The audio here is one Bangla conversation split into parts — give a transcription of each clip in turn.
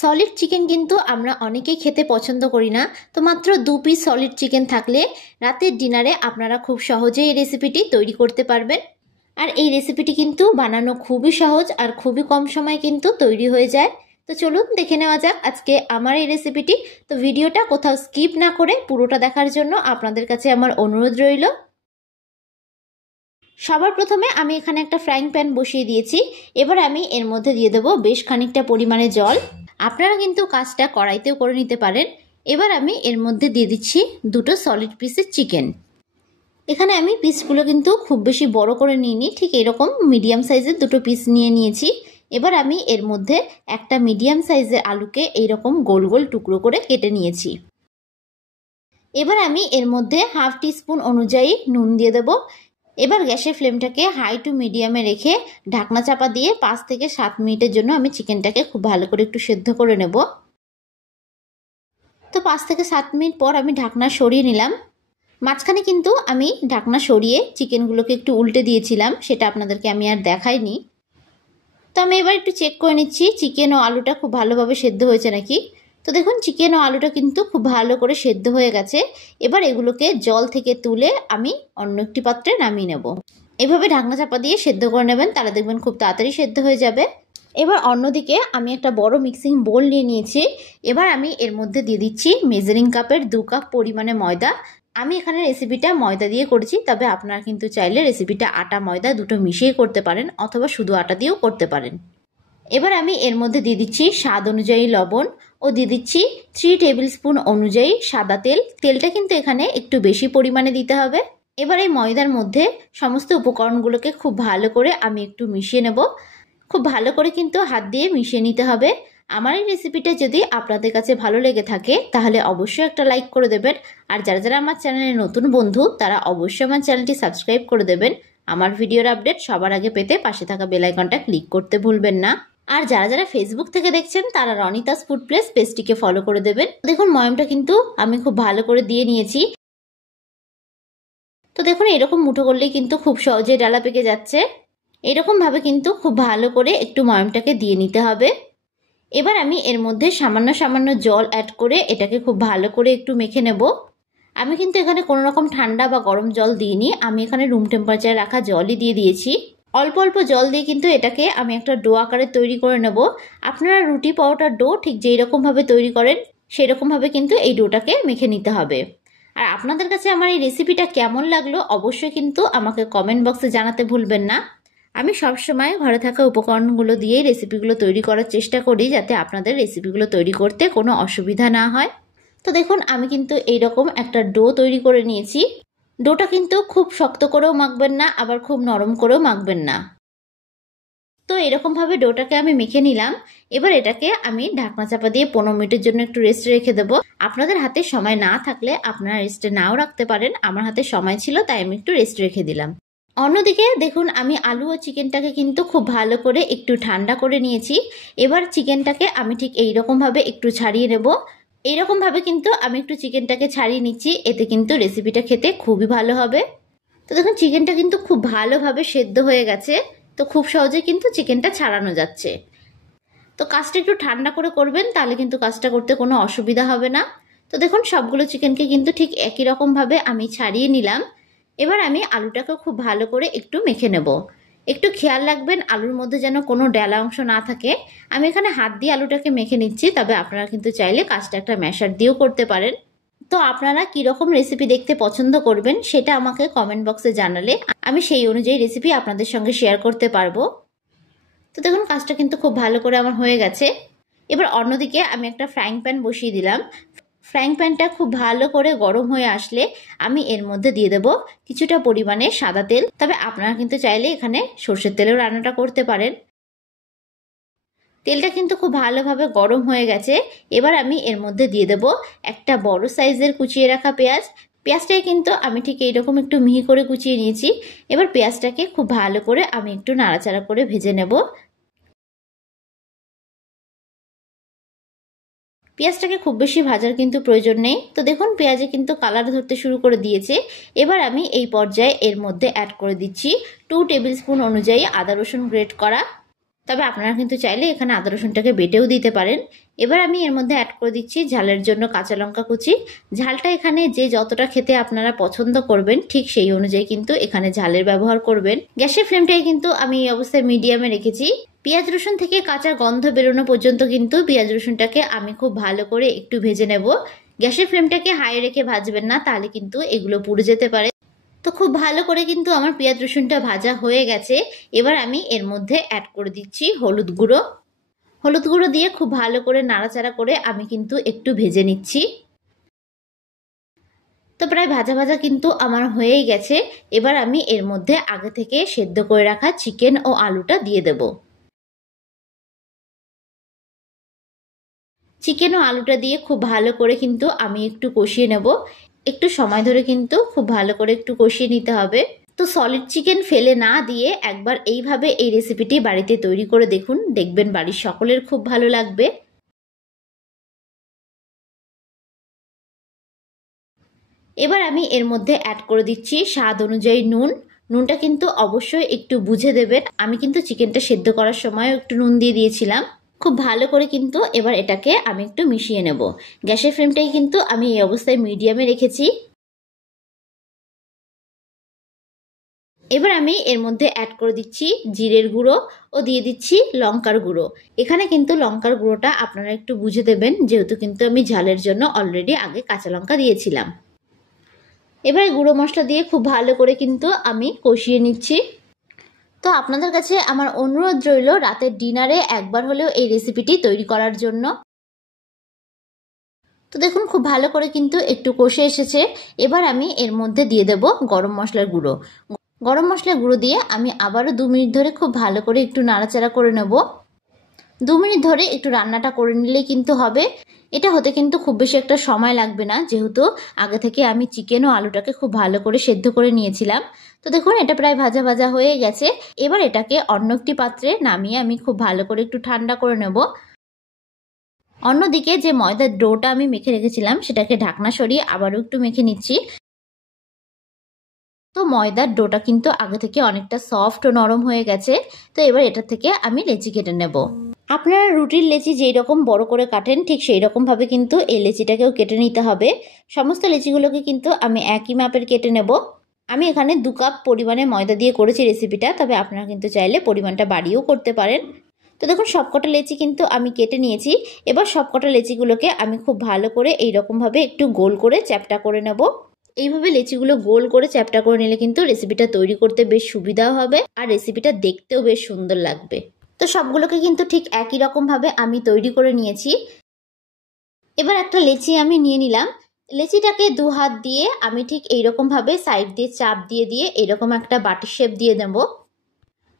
সলিড চিকেন কিন্তু আমরা অনেকেই খেতে পছন্দ করি না। তো মাত্র 2 পিস সলিড চিকেন থাকলে রাতের ডিনারে আপনারা খুব সহজেই এই রেসিপিটি তৈরি করতে পারবেন। আর এই রেসিপিটি কিন্তু বানানো খুবই সহজ আর খুবই কম সময়ে কিন্তু তৈরি হয়ে যায়। তো চলুন দেখে নেওয়া যাক আজকে আমার এই রেসিপিটি। তো ভিডিওটা কোথাও স্কিপ না করে পুরোটা দেখার জন্য আপনাদের কাছে আমার অনুরোধ রইল। সবার প্রথমে আমি এখানে একটা ফ্রাইং প্যান বসিয়ে দিয়েছি। এবার আমি এর মধ্যে দিয়ে দেবো বেশ খানিকটা পরিমাণে জল। আপনারা কিন্তু কাজটা কড়াইতেও করে নিতে পারেন। এবার আমি এর মধ্যে দিয়ে দিচ্ছি 2টো সলিড পিসের চিকেন। এখানে আমি পিসগুলো কিন্তু খুব বেশি বড় করে নিইনি, ঠিক এরকম মিডিয়াম সাইজের 2টো পিস নিয়েছি। এবার আমি এর মধ্যে একটা মিডিয়াম সাইজের আলুকে এইরকম গোল গোল টুকরো করে কেটে নিয়েছি। এবার আমি এর মধ্যে হাফ টিস্পুন অনুযায়ী নুন দিয়ে দেবো। এবার গ্যাসের ফ্লেমটাকে হাই টু মিডিয়ামে রেখে ঢাকনা চাপা দিয়ে 5 থেকে 7 মিনিটের জন্য আমি চিকেনটাকে খুব ভালো করে একটু সেদ্ধ করে নেব। তো 5 থেকে 7 মিনিট পর আমি ঢাকনা সরিয়ে নিলাম। মাঝখানে কিন্তু আমি ঢাকনা সরিয়ে চিকেনগুলোকে একটু উল্টে দিয়েছিলাম, সেটা আপনাদেরকে আমি আর দেখাইনি। তো আমি এবার একটু চেক করে নিচ্ছি চিকেন ও আলুটা খুব ভালোভাবে সেদ্ধ হয়েছে নাকি। তো দেখুন চিকেন ও আলুটা কিন্তু খুব ভালো করে সেদ্ধ হয়ে গেছে। এবার এগুলোকে জল থেকে তুলে আমি অন্য একটি পাত্রে নামিয়ে নেব। এভাবে ঢাকনা চাপা দিয়ে সেদ্ধ করে নেবেন, তাহলে দেখবেন খুব তাড়াতাড়ি সেদ্ধ হয়ে যাবে। এবার অন্যদিকে আমি একটা বড় মিক্সিং বোল নিয়ে নিয়েছি। এবার আমি এর মধ্যে দিয়ে দিচ্ছি মেজারিং কাপের 2 কাপ পরিমাণে ময়দা। আমি এখানে রেসিপিটা ময়দা দিয়ে করেছি, তবে আপনারা কিন্তু চাইলে রেসিপিটা আটা ময়দা দুটো মিশিয়ে করতে পারেন, অথবা শুধু আটা দিয়েও করতে পারেন। এবার আমি এর মধ্যে দিয়ে দিচ্ছি স্বাদ অনুযায়ী লবণ ও দিয়ে দিচ্ছি 3 টেবিল স্পুন অনুযায়ী সাদা তেল। তেলটা কিন্তু এখানে একটু বেশি পরিমাণে দিতে হবে। এবার এই ময়দার মধ্যে সমস্ত উপকরণগুলোকে খুব ভালো করে আমি একটু মিশিয়ে নেব। খুব ভালো করে কিন্তু হাত দিয়ে মিশিয়ে নিতে হবে। আমার এই রেসিপিটা যদি আপনাদের কাছে ভালো লেগে থাকে তাহলে অবশ্যই একটা লাইক করে দেবেন। আর যারা যারা আমার চ্যানেলে নতুন বন্ধু তারা অবশ্যই আমার চ্যানেলটি সাবস্ক্রাইব করে দেবেন। আমার ভিডিওর আপডেট সবার আগে পেতে পাশে থাকা বেল আইকনটা ক্লিক করতে ভুলবেন না। আর যারা যারা ফেসবুক থেকে দেখছেন তারা রনিতাস ফুড প্লেস পেজটিকে ফলো করে দেবেন। দেখুন ময়মটা কিন্তু আমি খুব ভালো করে দিয়ে নিয়েছি। তো দেখুন এরকম মুঠো করলেই কিন্তু খুব সহজে ডালা পেকে যাচ্ছে। এরকম ভাবে কিন্তু খুব ভালো করে একটু ময়মটাকে দিয়ে নিতে হবে। এবার আমি এর মধ্যে সামান্য সামান্য জল অ্যাড করে এটাকে খুব ভালো করে একটু মেখে নেব। আমি কিন্তু এখানে কোনো রকম ঠান্ডা বা গরম জল দিইনি, আমি এখানে রুম টেম্পারেচারে রাখা জলই দিয়ে দিয়েছি। অল্প অল্প জল দিয়ে কিন্তু এটাকে আমি একটা ডো আকারে তৈরি করে নেব। আপনারা রুটি পরোটার ডো ঠিক যেই রকম ভাবে তৈরি করেন সেই রকম ভাবে কিন্তু এই ডোটাকে মেখে নিতে হবে। আর আপনাদের কাছে আমার এই রেসিপিটা কেমন লাগলো অবশ্যই কিন্তু আমাকে কমেন্ট বক্সে জানাতে ভুলবেন না। আমি সবসময় ঘরে থাকা উপকরণগুলো দিয়ে রেসিপিগুলো তৈরি করার চেষ্টা করি, যাতে আপনাদের রেসিপিগুলো তৈরি করতে কোনো অসুবিধা না হয়। তো দেখুন আমি কিন্তু এইরকম একটা ডো তৈরি করে নিয়েছি। ডোটা কিন্তু খুব শক্ত করেও মাখবেন না, আবার খুব নরম করেও মাখবেন না। তো এরকমভাবে ডোটাকে আমি মেখে নিলাম। এবার এটাকে আমি ঢাকনা চাপা দিয়ে 15 মিনিটের জন্য একটু রেস্টে রেখে দেবো। আপনাদের হাতে সময় না থাকলে আপনারা রেস্টে নাও রাখতে পারেন, আমার হাতে সময় ছিল তাই আমি একটু রেস্ট রেখে দিলাম। অন্যদিকে দেখুন আমি আলু ও চিকেনটাকে কিন্তু খুব ভালো করে একটু ঠান্ডা করে নিয়েছি। এবার চিকেনটাকে আমি ঠিক এইরকমভাবে একটু ছাড়িয়ে নেব। এইরকমভাবে কিন্তু আমি একটু চিকেনটাকে ছাড়িয়ে নিচ্ছি, এতে কিন্তু রেসিপিটা খেতে খুবই ভালো হবে। তো দেখুন চিকেনটা কিন্তু খুব ভালোভাবে সেদ্ধ হয়ে গেছে। তো খুব সহজে কিন্তু চিকেনটা ছাড়ানো যাচ্ছে। তো কাজটা একটু ঠান্ডা করে করবেন, তাহলে কিন্তু কাজটা করতে কোনো অসুবিধা হবে না। তো দেখুন সবগুলো চিকেনকে কিন্তু ঠিক একই রকমভাবে আমি ছাড়িয়ে নিলাম। এবার আমি আলুটাকে খুব ভালো করে একটু মেখে নেব। একটু খেয়াল রাখবেন আলুর মধ্যে যেন কোনো ডেলা অংশ না থাকে। আমি এখানে হাত দিয়ে আলুটাকে মেখে নিচ্ছি, তবে আপনারা কিন্তু চাইলে কাজটা একটা ম্যাশার দিয়েও করতে পারেন। তো আপনারা কীরকম রেসিপি দেখতে পছন্দ করবেন সেটা আমাকে কমেন্ট বক্সে জানালে আমি সেই অনুযায়ী রেসিপি আপনাদের সঙ্গে শেয়ার করতে পারবো। তো দেখুন কাজটা কিন্তু খুব ভালো করে আমার হয়ে গেছে। এবার অন্যদিকে আমি একটা ফ্রাইং প্যান বসিয়ে দিলাম। ফ্রাইং প্যানটা খুব ভালো করে গরম হয়ে আসলে আমি এর মধ্যে দিয়ে দেব কিছুটা পরিমাণে সাদা তেল, তবে আপনারা কিন্তু চাইলে এখানে সর্ষের তেলেও রান্নাটা করতে পারেন। তেলটা কিন্তু খুব ভালোভাবে গরম হয়ে গেছে। এবার আমি এর মধ্যে দিয়ে দেব একটা বড় সাইজের কুচিয়ে রাখা পেঁয়াজ। পেঁয়াজটাকে কিন্তু আমি ঠিক এইরকম একটু মিহি করে কুচিয়ে নিয়েছি। এবার পেঁয়াজটাকে খুব ভালো করে আমি একটু নাড়াচাড়া করে ভেজে নেব। পেঁয়াজটাকে খুব বেশি ভাজার কিন্তু প্রয়োজন নেই। তো দেখুন পেঁয়াজে কিন্তু কালার ধরতে শুরু করে দিয়েছে। এবার আমি এই পর্যায়ে এর মধ্যে অ্যাড করে দিচ্ছি 2 টেবিল স্পুন অনুযায়ী আদা রসুন গ্রেট করা। তবে আপনারা কিন্তু চাইলে এখানে আদা রসুনটাকে বেটেও দিতে পারেন। এবার আমি এর মধ্যে অ্যাড করে দিচ্ছি ঝালের জন্য কাঁচা লঙ্কা কুচি। ঝালটা এখানে যে যতটা খেতে আপনারা পছন্দ করবেন ঠিক সেই অনুযায়ী কিন্তু এখানে ঝালের ব্যবহার করবেন। গ্যাসের ফ্লেমটাই কিন্তু আমি এই অবস্থায় মিডিয়ামে রেখেছি। পেঁয়াজ রসুন থেকে কাঁচা গন্ধ বেরোনো পর্যন্ত কিন্তু পেঁয়াজ রসুনটাকে আমি খুব ভালো করে একটু ভেজে নেব। গ্যাসের ফ্লেমটাকে হাই রেখে ভাজবেন না, তাহলে কিন্তু এগুলো পুড়ে যেতে পারে। তো খুব ভালো করে কিন্তু আমার পেঁয়াজ রসুনটা ভাজা হয়ে গেছে। এবার আমি এর মধ্যে অ্যাড করে দিচ্ছি হলুদ গুঁড়ো। হলুদ গুঁড়ো দিয়ে খুব ভালো করে নাড়াচাড়া করে আমি কিন্তু একটু ভেজে নিচ্ছি। তো প্রায় ভাজা ভাজা কিন্তু আমার হয়েই গেছে। এবার আমি এর মধ্যে আগে থেকে সেদ্ধ করে রাখা চিকেন ও আলুটা দিয়ে দেব। চিকেন ও আলুটা দিয়ে খুব ভালো করে কিন্তু আমি একটু কষিয়ে নেব। একটু সময় ধরে কিন্তু খুব ভালো করে একটু কষিয়ে নিতে হবে। তো সলিড চিকেন ফেলে না দিয়ে একবার এইভাবে এই রেসিপিটি বাড়িতে তৈরি করে দেখুন, দেখবেন বাড়ির সকলের খুব ভালো লাগবে। এবার আমি এর মধ্যে অ্যাড করে দিচ্ছি স্বাদ অনুযায়ী নুন। নুনটা কিন্তু অবশ্যই একটু বুঝে দেবেন। আমি কিন্তু চিকেনটা সেদ্ধ করার সময় একটু নুন দিয়ে দিয়েছিলাম। খুব ভালো করে কিন্তু এবার এটাকে আমি একটু মিশিয়ে নেব। গ্যাসের ফ্লেমটাই কিন্তু আমি এই অবস্থায় মিডিয়ামে রেখেছি। এবার আমি এর মধ্যে অ্যাড করে দিচ্ছি জিরের গুঁড়ো ও দিয়ে দিচ্ছি লঙ্কার গুঁড়ো। এখানে কিন্তু লঙ্কার গুঁড়োটা আপনারা একটু বুঝে দেবেন, যেহেতু কিন্তু আমি ঝালের জন্য অলরেডি আগে কাঁচা লঙ্কা দিয়েছিলাম। এবার গুঁড়ো মশলা দিয়ে খুব ভালো করে কিন্তু আমি কষিয়ে নিচ্ছি। তো আপনাদের কাছে আমার অনুরোধ রইল রাতের ডিনারে একবার হলেও এই রেসিপিটি তৈরি করার জন্য। তো দেখুন খুব ভালো করে কিন্তু একটু কষে এসেছে। এবার আমি এর মধ্যে দিয়ে দেব গরম মশলার গুঁড়ো। গরম মশলার গুঁড়ো দিয়ে আমি আবারও 2 মিনিট ধরে খুব ভালো করে একটু নাড়াচাড়া করে নেব। 2 মিনিট ধরে একটু রান্নাটা করে নিলেই কিন্তু হবে। এটা হতে কিন্তু খুব বেশি একটা সময় লাগবে না, যেহেতু আগে থেকে আমি চিকেন ও আলুটাকে খুব ভালো করে সেদ্ধ করে নিয়েছিলাম। তো দেখুন এটা প্রায় ভাজা ভাজা হয়ে গেছে। এবার এটাকে অন্য একটি পাত্রে নামিয়ে আমি খুব ভালো করে একটু ঠান্ডা করে নেব। অন্যদিকে যে ময়দার ডোটা আমি মেখে রেখেছিলাম সেটাকে ঢাকনা সরিয়ে আবারও একটু মেখে নিচ্ছি। তো ময়দার ডোটা কিন্তু আগে থেকে অনেকটা সফট ও নরম হয়ে গেছে। তো এবার এটা থেকে আমি লেচি কেটে নেব। আপনারা রুটির লেচি যেই রকম বড় করে কাটেন ঠিক সেই রকম ভাবে কিন্তু এই লেচিটাকেও কেটে নিতে হবে। সমস্ত লেচিগুলোকে কিন্তু আমি একই মাপের কেটে নেব। আমি এখানে 2 কাপ পরিমাণে ময়দা দিয়ে করেছি রেসিপিটা, তবে আপনারা কিন্তু চাইলে পরিমাণটা বাড়িয়েও করতে পারেন। তো দেখুন সবকটা লেচি কিন্তু আমি কেটে নিয়েছি। এবার সবকটা লেচিগুলোকে আমি খুব ভালো করে এইরকমভাবে একটু গোল করে চ্যাপ্টা করে নেব। এইভাবে লেচিগুলো গোল করে চ্যাপ্টা করে নিলে কিন্তু রেসিপিটা তৈরি করতে বেশ সুবিধাও হবে আর রেসিপিটা দেখতেও বেশ সুন্দর লাগবে। তো সবগুলোকে কিন্তু ঠিক একই রকম ভাবে আমি তৈরি করে নিয়েছি। এবার একটা লেচি আমি নিয়ে নিলাম। লেচিটাকে 2 হাত দিয়ে আমি ঠিক এইরকম ভাবে সাইড দিয়ে চাপ দিয়ে দিয়ে এরকম একটা বাটি শেপ দিয়ে দেব।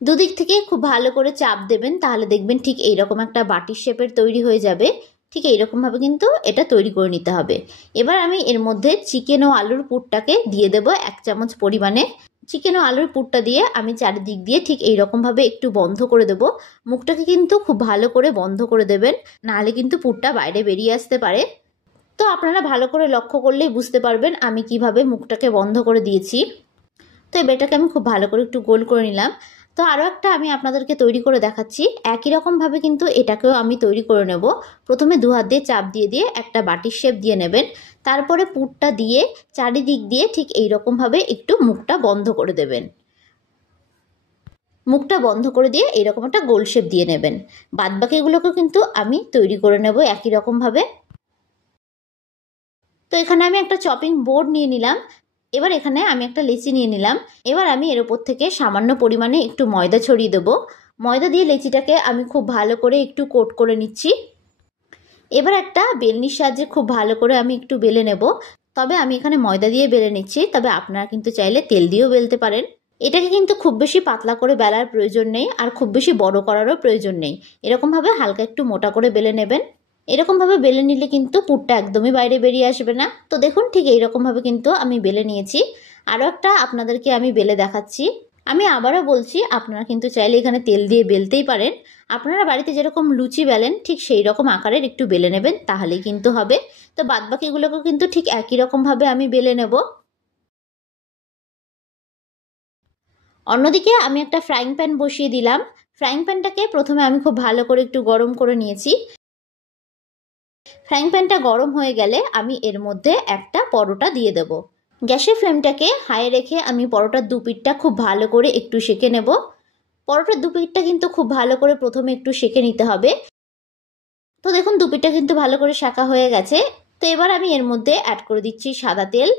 দুদিক থেকে খুব ভালো করে চাপ দেবেন, তাহলে দেখবেন ঠিক এইরকম একটা বাটির শেপের তৈরি হয়ে যাবে। ঠিক এইরকম ভাবে কিন্তু এটা তৈরি করে নিতে হবে। এবার আমি এর মধ্যে চিকেন ও আলুর পুরটাকে দিয়ে দেব 1 চামচ পরিমাণে। চিকেন ও আলুর পুরটা দিয়ে আমি চারিদিক দিয়ে ঠিক এইরকম ভাবে একটু বন্ধ করে দেব। মুখটাকে কিন্তু খুব ভালো করে বন্ধ করে দেবেন, নাহলে কিন্তু পুরটা বাইরে বেরিয়ে আসতে পারে। তো আপনারা ভালো করে লক্ষ্য করলেই বুঝতে পারবেন আমি কিভাবে মুখটাকে বন্ধ করে দিয়েছি। তো এটাকে আমি খুব ভালো করে একটু গোল করে নিলাম। তো আরও একটা আমি আপনাদেরকে তৈরি করে দেখাচ্ছি। একই রকমভাবে কিন্তু এটাকেও আমি তৈরি করে নেব। প্রথমে 2 হাত দিয়ে চাপ দিয়ে দিয়ে একটা বাটির শেপ দিয়ে নেবেন। তারপরে পুরটা দিয়ে চারিদিক দিয়ে ঠিক এইরকমভাবে একটু মুখটা বন্ধ করে দেবেন। মুখটা বন্ধ করে দিয়ে এইরকম একটা গোল শেপ দিয়ে নেবেন। বাদবাকিগুলোকেও কিন্তু আমি তৈরি করে নেব একই রকমভাবে। তো এখানে আমি একটা চপিং বোর্ড নিয়ে নিলাম। এবার এখানে আমি একটা লেচি নিয়ে নিলাম। এবার আমি এর উপর থেকে সামান্য পরিমাণে একটু ময়দা ছড়িয়ে দেবো। ময়দা দিয়ে লেচিটাকে আমি খুব ভালো করে একটু কোট করে নিচ্ছি। এবার একটা বেলনির সাহায্যে খুব ভালো করে আমি একটু বেলে নেব। তবে আমি এখানে ময়দা দিয়ে বেলে নিচ্ছি, তবে আপনারা কিন্তু চাইলে তেল দিয়েও বেলতে পারেন। এটাকে কিন্তু খুব বেশি পাতলা করে বেলার প্রয়োজন নেই, আর খুব বেশি বড় করারও প্রয়োজন নেই। এরকমভাবে হালকা একটু মোটা করে বেলে নেবেন। এরকমভাবে বেলে নিলে কিন্তু পুরটা একদমই বাইরে বেরিয়ে আসবে না। তো দেখুন ঠিক এইরকমভাবে কিন্তু আমি বেলে নিয়েছি। আরও একটা আপনাদেরকে আমি বেলে দেখাচ্ছি। আমি আবারও বলছি, আপনারা কিন্তু চাইলে এখানে তেল দিয়ে বেলতেই পারেন। আপনারা বাড়িতে যেরকম লুচি বেলেন ঠিক সেই রকম আকারের একটু বেলে নেবেন, তাহলেই কিন্তু হবে। তো বাদবাকিগুলোকেও কিন্তু ঠিক একই রকমভাবে আমি বেলে নেব। অন্যদিকে আমি একটা ফ্রাইং প্যান বসিয়ে দিলাম। ফ্রাইং প্যানটাকে প্রথমে আমি খুব ভালো করে একটু গরম করে নিয়েছি। ফ্রাইং প্যানটা গরম হয়ে গেলে আমি এর মধ্যে একটা পরোটা দিয়ে দেব। গ্যাসের ফ্লেমটাকে হাই রেখে আমি পরোটার দু পিঠটা খুব ভালো করে একটু সেঁকে নেব। পরোটার দু পিঠটা কিন্তু খুব ভালো করে প্রথমে একটু সেঁকে নিতে হবে। তো দেখুন দু পিঠটা কিন্তু ভালো করে সেঁকা হয়ে গেছে। তো এবার আমি এর মধ্যে অ্যাড করে দিচ্ছি সাদা তেল।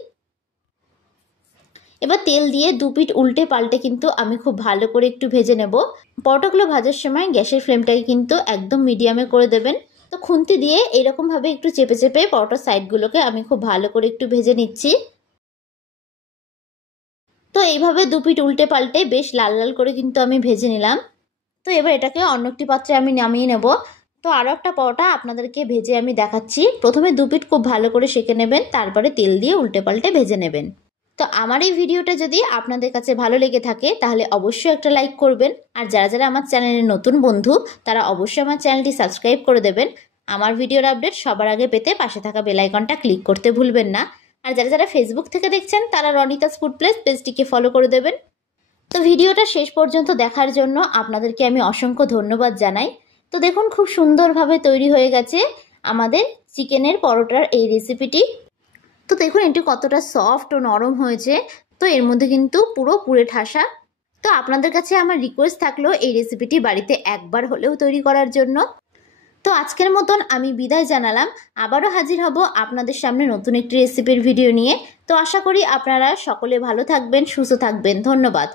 এবার তেল দিয়ে দু পিঠ উল্টে পাল্টে কিন্তু আমি খুব ভালো করে একটু ভেজে নেব। পরোটাগুলো ভাজার সময় গ্যাসের ফ্লেমটাকে কিন্তু একদম মিডিয়ামে করে দেবেন। তো খুন্তি দিয়ে এরকমভাবে একটু চেপে চেপে পরোটার সাইডগুলোকে আমি খুব ভালো করে একটু ভেজে নিচ্ছি। তো এইভাবে দু পিঠ উল্টে পাল্টে বেশ লাল লাল করে কিন্তু আমি ভেজে নিলাম। তো এবার এটাকে অন্য একটি পাত্রে আমি নামিয়ে নেব। তো আরও একটা পরোটা আপনাদেরকে ভেজে আমি দেখাচ্ছি। প্রথমে দু পিঠ খুব ভালো করে সেঁকে নেবেন, তারপরে তেল দিয়ে উল্টে পাল্টে ভেজে নেবেন। তো আমার এই ভিডিওটা যদি আপনাদের কাছে ভালো লেগে থাকে তাহলে অবশ্যই একটা লাইক করবেন। আর যারা যারা আমার চ্যানেলের নতুন বন্ধু তারা অবশ্যই আমার চ্যানেলটি সাবস্ক্রাইব করে দেবেন। আমার ভিডিওর আপডেট সবার আগে পেতে পাশে থাকা বেল আইকনটা ক্লিক করতে ভুলবেন না। আর যারা যারা ফেসবুক থেকে দেখছেন তারা রনিতাস ফুড প্লেস পেজটিকে ফলো করে দেবেন। তো ভিডিওটা শেষ পর্যন্ত দেখার জন্য আপনাদেরকে আমি অসংখ্য ধন্যবাদ জানাই। তো দেখুন খুব সুন্দরভাবে তৈরি হয়ে গেছে আমাদের চিকেনের পরোটার এই রেসিপিটি। তো দেখুন এটি কতটা সফট ও নরম হয়েছে। তো এর মধ্যে কিন্তু পুরো পুরে ঠাসা। তো আপনাদের কাছে আমার রিকোয়েস্ট থাকলো এই রেসিপিটি বাড়িতে একবার হলেও তৈরি করার জন্য। তো আজকের মতন আমি বিদায় জানালাম। আবারও হাজির হব আপনাদের সামনে নতুন একটি রেসিপির ভিডিও নিয়ে। তো আশা করি আপনারা সকলে ভালো থাকবেন, সুস্থ থাকবেন। ধন্যবাদ।